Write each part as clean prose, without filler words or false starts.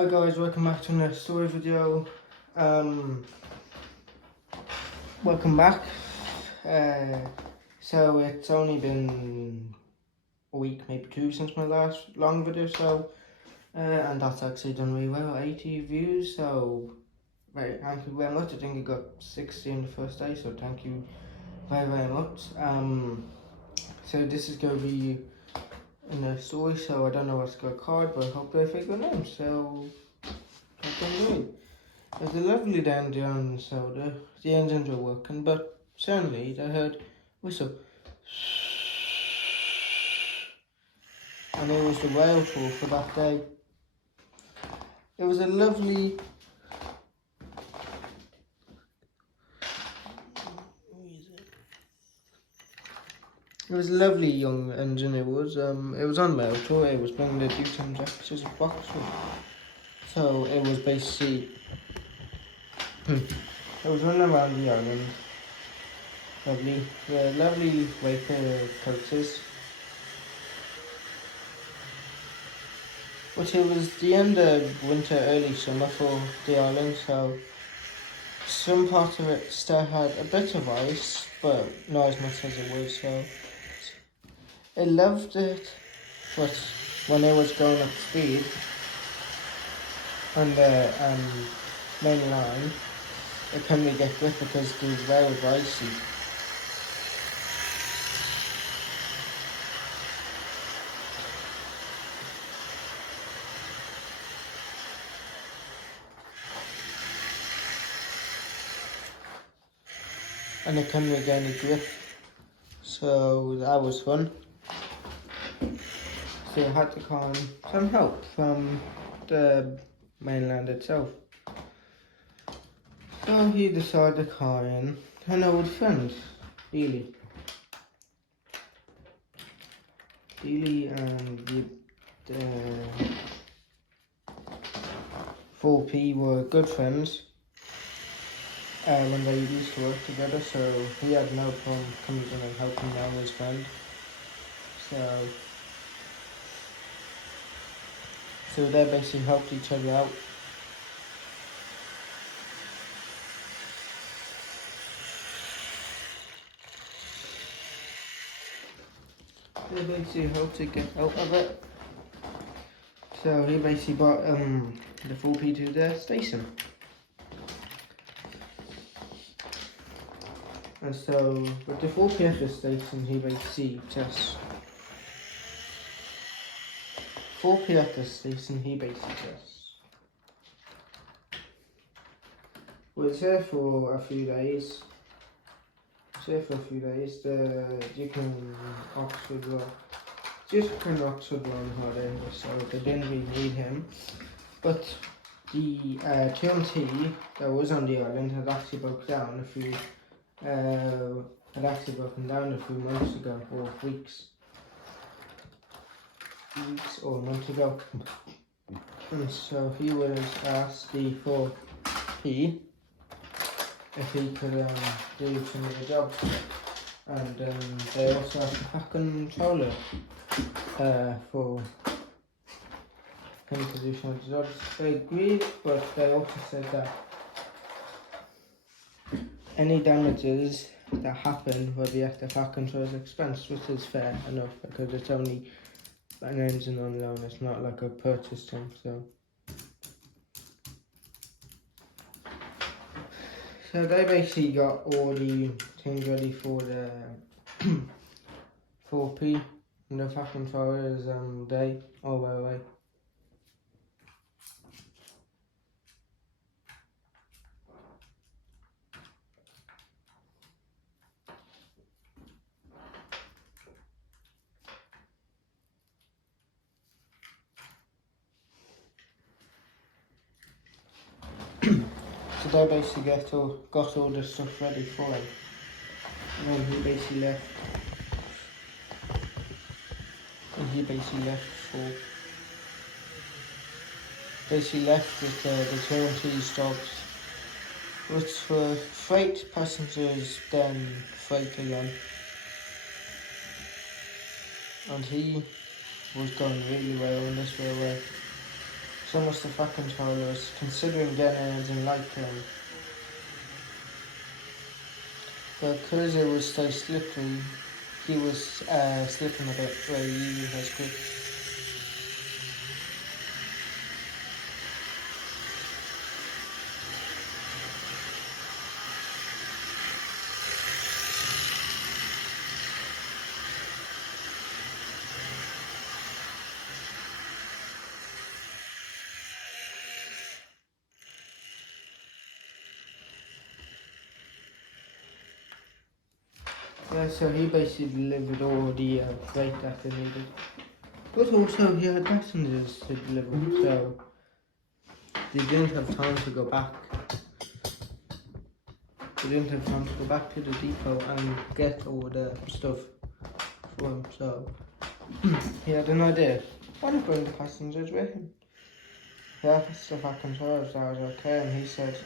Hi guys, welcome back to another story video. Welcome back. So it's only been a week, maybe two, since my last long video, and that's actually done really well, 80 views, so thank you very much. I think it got 60 in the first day, so thank you very much. So this is going to be in a story, so I don't know what's going to card, but I hope I figure it out, so hope you enjoy. There's a lovely down there on the soda. The engines were working, but suddenly they heard whistle. And it was the whale tour for that day. It was a lovely young engine. It was on whale tour. It was bringing the Dukes and Jacksons box. So it was basically it was running around the island. Lovely Waker coaches. But it was the end of winter, early summer for the island, so some part of it still had a bit of ice, but not as much as it was, so it loved it. But when it was going up speed on the main line, it couldn't really get grip because the rail was icy. And it couldn't really get any grip, so that was fun. So I had to call some help from the mainland itself. So he decided to call in an old friend, Ely. Ely and the 4P were good friends when they used to work together, so he had no problem coming in and helping out his friend. So they basically helped each other out. They basically helped to get out of it. So he basically brought the 4P to the station. And so with the 4P at the station, he basically just 4P at the station, he basically just was here for a few days. The Deacon Oxford were on holiday, so they didn't really need him. But the TNT that was on the island had actually broken down a few months ago, or weeks or a month ago. And so he was asked the 4P if he could do some of the jobs, and they also asked the pack controller for him to do some of the jobs. They agreed, but they also said that any damages that happen will be at the pack controller's expense, which is fair enough because it's only an engine on loan, it's not like a purchase thing, so they basically got all the things ready for the 4P and the pack controller's day all the way away. So they basically got all the stuff ready for him, and then he basically left. With the TNT stops, which were freight passengers, then freight again. And he was going really well on this railway. some of the fat controllers considering getting an engine like him. But because it was so slippery, he was slipping a bit where he has grip. Yeah, so he basically delivered all the freight that they needed. But also he had passengers to deliver, so they didn't have time to go back. They didn't have time to go back to the depot and get all the stuff for him, so he had an idea. Why not bring the passengers with him? He asked if I controlled if that was okay, and he said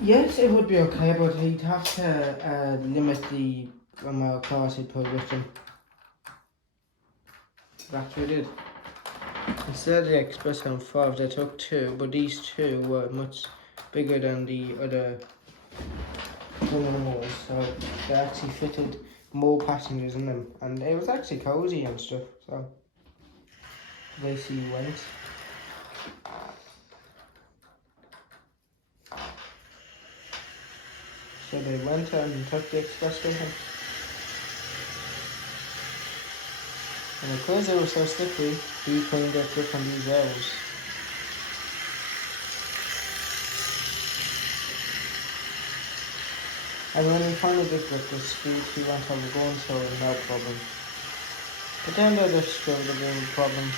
yes, it would be okay, but he'd have to limit the amount of cars he'd put with him. That's what he did. Instead of the Express M5, they took 2, but these 2 were much bigger than the other ones, so they actually fitted more passengers in them, and it was actually cozy and stuff, so basically went. So they went and took the Express with him. And because it was so slippery, he couldn't get grip on these rails. And when he finally did grip the speed, he went over going, so no problem. But then there was still the real problem.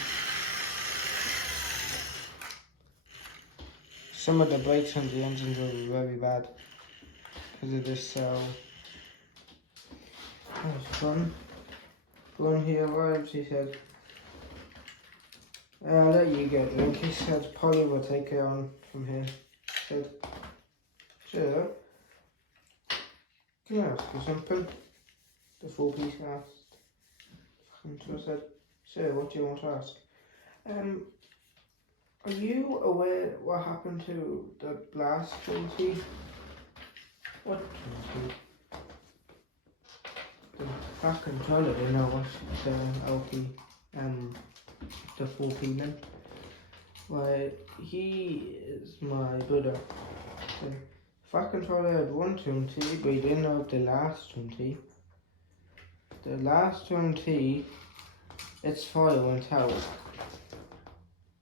Some of the brakes on the engines were very bad because of this, so that was fun. When he arrived, he said, I'll let you get a drink. He said, Polly will take it on from here. He said, sure. Can I ask you something? The 4-piece asked. And so I said, sir, what do you want to ask? Are you aware what happened to the last 20? What 20? The back controller didn't know what the LP, the 4P meant. Well, he is my brother. The fat controller had 120, but he didn't know the last 20. The last 20, its fire went out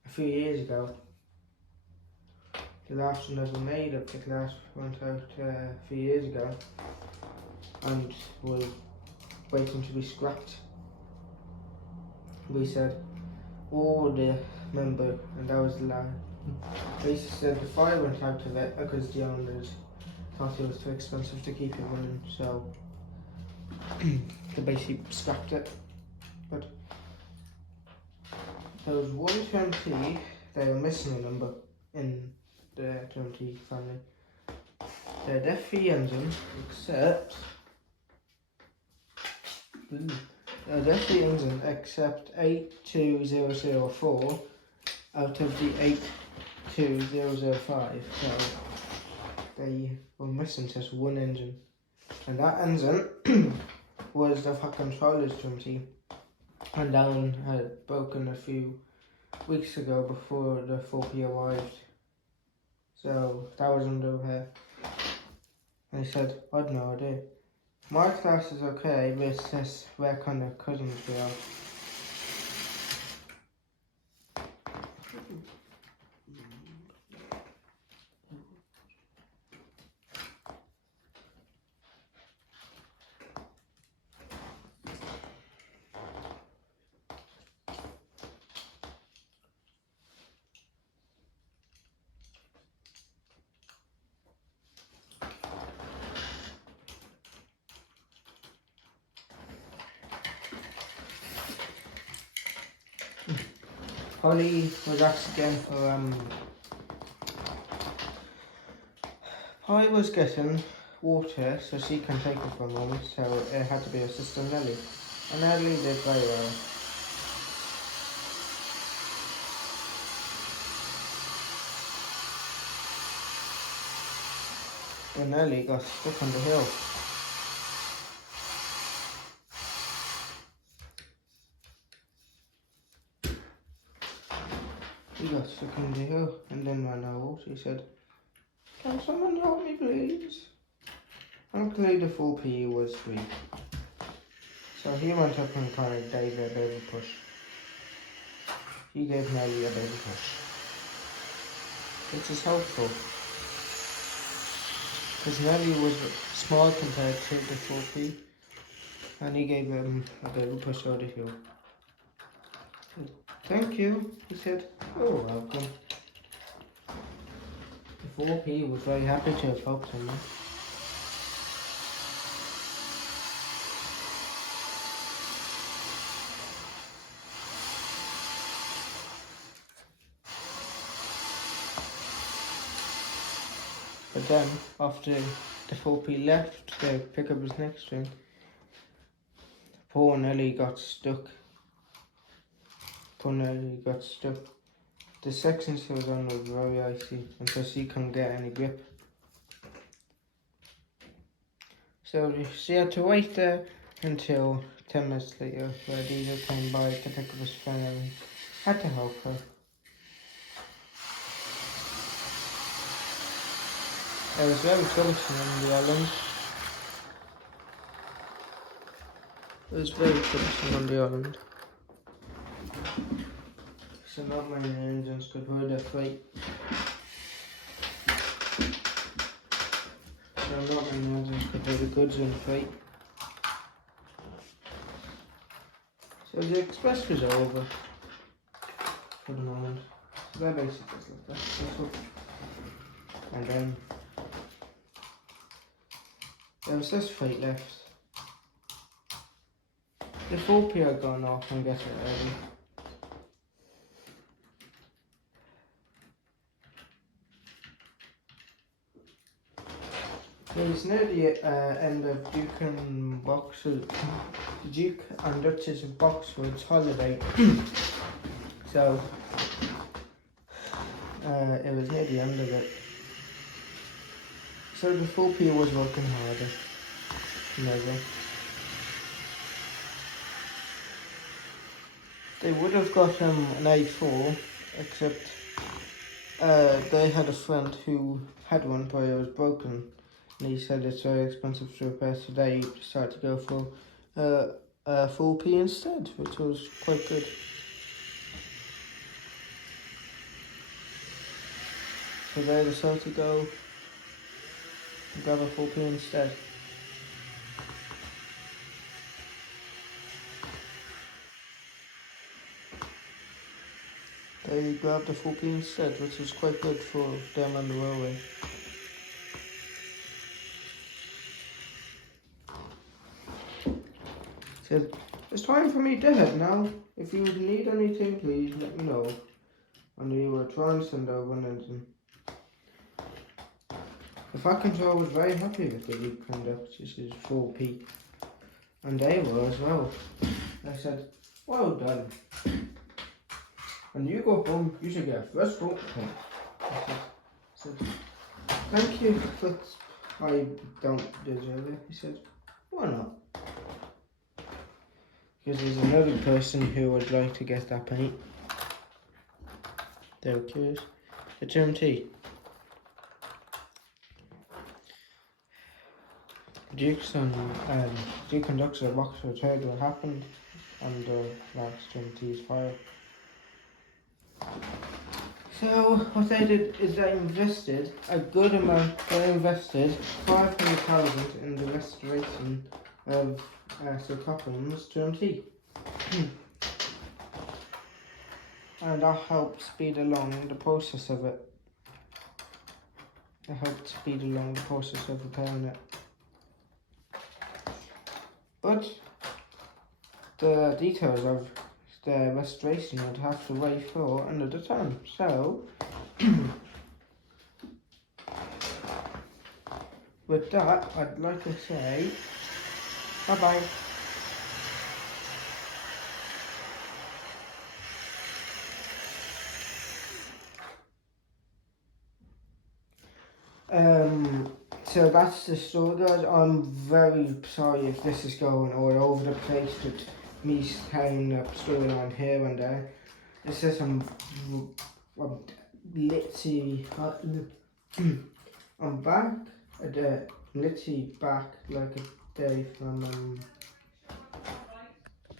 a few years ago. The last one ever made of the glass went out a few years ago and was waiting to be scrapped. We said, the member, and that was the line. They said the fire went out of it because the owners thought it was too expensive to keep it running, so they basically scrapped it. But there was 120, they were missing a number in the 20 family. They're the F3 engine, except the F3 engine except 82004 out of the 82005. So they were missing just one engine, and that engine was the fat controller's 20, and that one had broken a few weeks ago before the 4P arrived. So that was under repair. And he said, I'd no idea. My class is okay, but it's just where kind of cousins we are. Polly was asked again for Polly was getting water so she can take it for a moment, so it had to be her sister Nelly. And Nelly did very well. when Nelly got stuck on the hill. He got stuck in the hill and then ran out. He said, "Can someone help me, please?" Luckily, the 4P was free. So he went up and kind of gave a baby push. He gave Nelly a baby push, which is helpful. Because Nelly was small compared to the 4P, and he gave him a baby push out the hill. "Thank you," he said. "Oh, welcome." The 4P was very happy to have helped him. But then, after the 4P left, the pickup was next to him. Poor Nelly got stuck. The sections he was on were very icy, and so she couldn't get any grip. So she had to wait there until 10 minutes later, where Diesel came by to pick up his friend and had to help her. It was very troublesome on the island. So not many engines could hold their freight. So not many engines could hold the goods and freight. So the express was over for the moment. So that basically is like that. And then there was this freight left. The 4P had gone off and get it early. It was near the end of Duke and Duchess of Boxwood's holiday. So it was near the end of it. So the 4P was working harder than ever. They would have got an A4, except they had a friend who had one but it was broken. And he said it's very expensive to repair, so they decided to go for a 4P instead, which was quite good. So they decided to go and grab a 4P instead. They grabbed a 4P instead, which was quite good for them on the railway. Said, "It's time for me to head now. If you need anything, please let me know." And we were trying to send over an engine. The Fat Control was very happy with the Duke Conduct, this is 4P. And they were as well. They said, "Well done. When you go home, you should get a fresh boat." I said, "Thank you, but I don't deserve it." He said, "Why not?" Because there's another person who would like to get that paint. They were curious. The TMT. Duke Conductor of Boxwood heard what happened on the last TMT's fire. So what they did is they invested a good amount. They invested 500,000 in the restoration of Sir Copham's TMT. And that helped speed along the process of it. It helped speed along the process of repairing it. But the details of the restoration would have to wait for another time. So, with that, I'd like to say bye-bye. So that's the story, guys. I'm very sorry if this is going all over the place with me telling the storyline here and there. It's just I'm literally I'm back a day, literally back like a day from